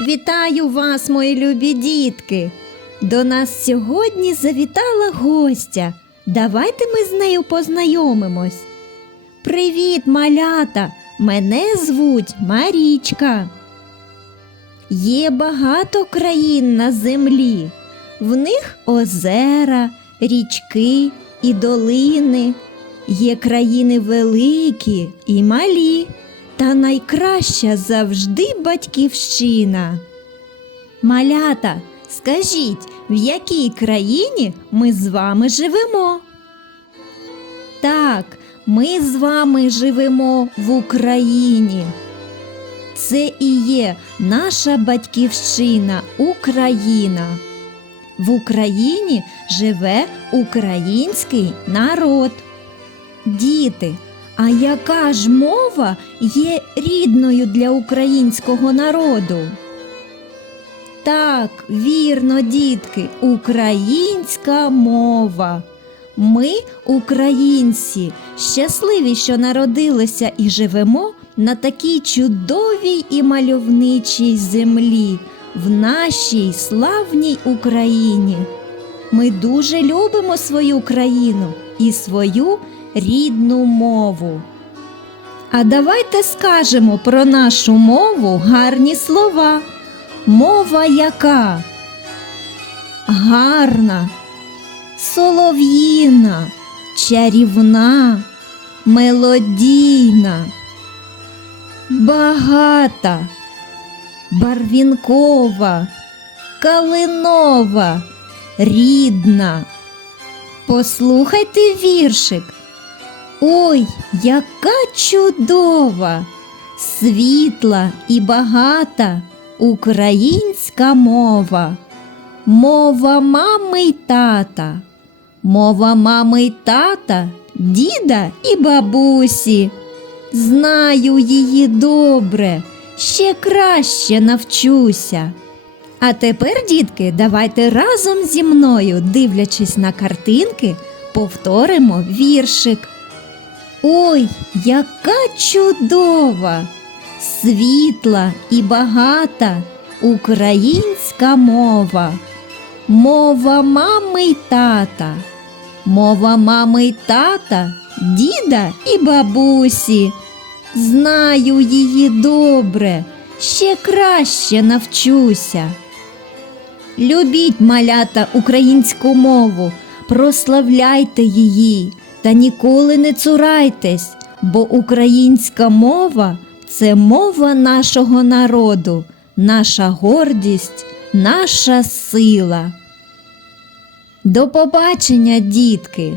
Вітаю вас, мої любі дітки! До нас сьогодні завітала гостя. Давайте ми з нею познайомимось. Привіт, малята! Мене звуть Марічка. Є багато країн на землі. В них озера, річки і долини. Є країни великі і малі, та найкраща завжди батьківщина. Малята, скажіть, в якій країні ми з вами живемо? Так, ми з вами живемо в Україні. Це і є наша батьківщина Україна. В Україні живе український народ. Діти, а яка ж мова є рідною для українського народу? Так, вірно, дітки, українська мова. Ми, українці, щасливі, що народилися і живемо на такій чудовій і мальовничій землі, в нашій славній Україні. Ми дуже любимо свою країну і свою рідну мову. А давайте скажемо про нашу мову гарні слова. Мова яка? Гарна, солов'їна, чарівна, мелодійна, багата, барвінкова, калинова, рідна. Послухайте віршик. Ой, яка чудова, світла і багата українська мова, мова мами й тата, мова мами й тата, діда і бабусі. Знаю її добре, ще краще навчуся. А тепер, дітки, давайте разом зі мною, дивлячись на картинки, повторимо віршик. Ой, яка чудова, світла і багата українська мова, мова мами й тата, мова мами й тата, діда і бабусі. Знаю її добре, ще краще навчуся. Любіть малята українську мову, прославляйте її та ніколи не цурайтесь, бо українська мова це мова нашого народу, наша гордість, наша сила. До побачення, дітки!